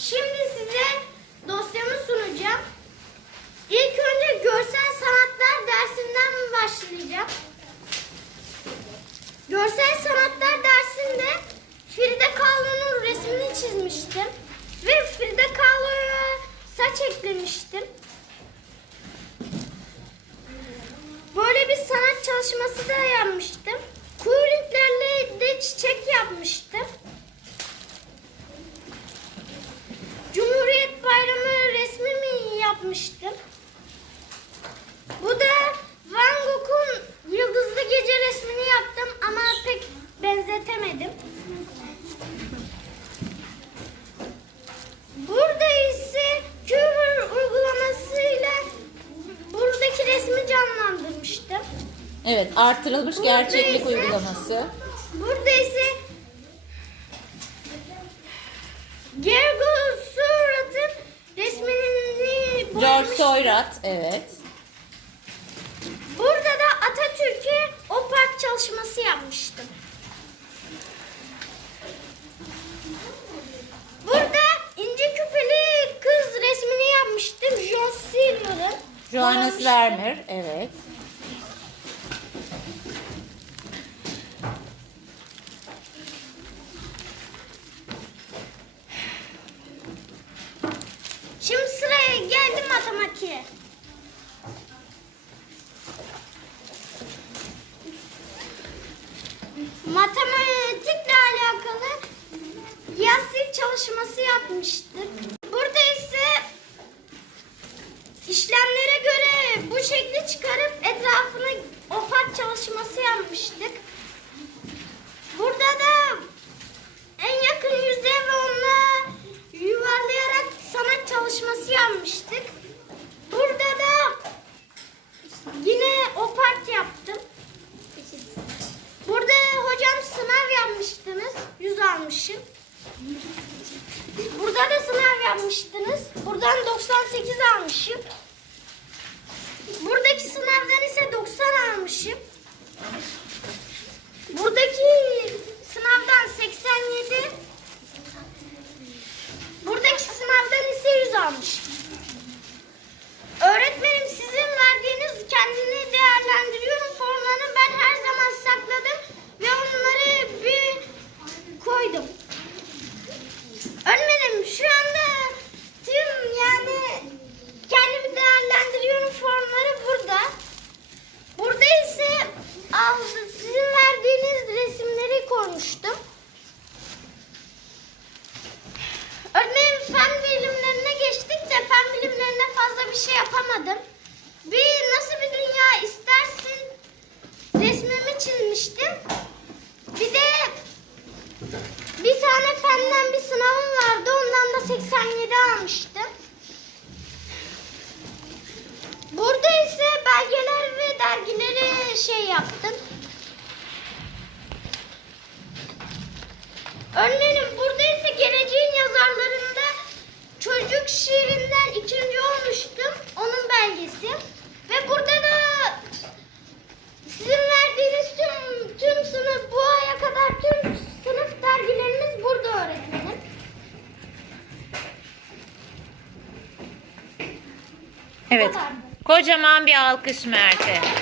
Şimdi size dosyamı sunacağım. İlk önce görsel sanatlar dersinden başlayacağım. Görsel sanatlar dersinde Frida Kahlo'nun resmini çizmiştim. Ve Frida Kahlo'ya saç eklemiştim. Böyle bir sanat çalışması da yapmıştım. Kuyruklarla de çiçek yapmıştım. Cumhuriyet Bayramı resmimi yapmıştım. Bu da Van Gogh'un Yıldızlı Gece resmini yaptım ama pek benzetemedim. Burada ise Cooper uygulamasıyla buradaki resmi canlandırmıştım. Evet, artırılmış Burada gerçeklik ise- uygulaması. Burada ise Gergo Surat'ın resmini George boyamıştım. Seurat, evet. Burada da Atatürk'e o park çalışması yapmıştım. Johannes. Vermeer, evet. Şimdi sıraya geldi matematiğe. Matematikle alakalı yasir çalışması yapmıştık. Burada ise bu şekli çıkarıp etrafını opak çalışması yapmıştık. Burada da en yakın yüzeye ve onunla yuvarlayarak sanat çalışması yapmıştık. Burada da yine o part yaptım. Burada hocam sınav yapmıştınız. Yüz almışım. Burada da sınav yapmıştınız. Buradan 98 almışım. Buradaki sınavdan ise 90 almışım. Buradaki sınavdan 87. Buradaki sınavdan ise 100 almışım. Öğretmenim sizin verdiğiniz kendini değerlendiriyorum formlarını ben her zaman sakladım ve onları bir koydum. Öğretmenim şu anda tüm yani kendimi değerlendiriyorum formları burada. Burada ise aldı- sizin verdiğiniz koymuştum. Örneğin fen bilimlerine geçtik de fen bilimlerine fazla bir şey yapamadım. Bir nasıl bir dünya istersin resmimi çizmiştim. Bir de bir tane fenden bir sınavım vardı. Ondan da 87 almıştım. Burada ise belgeler ve dergileri şey yaptım. Örneğin burada ise geleceğin yazarlarında çocuk şiirinden ikinci olmuştum. Onun belgesi. Ve burada da sizin verdiğiniz tüm, tüm sınıf bu aya kadar tüm sınıf dergileriniz burada öğretmenim. Evet. Kocaman bir alkış Mert'e.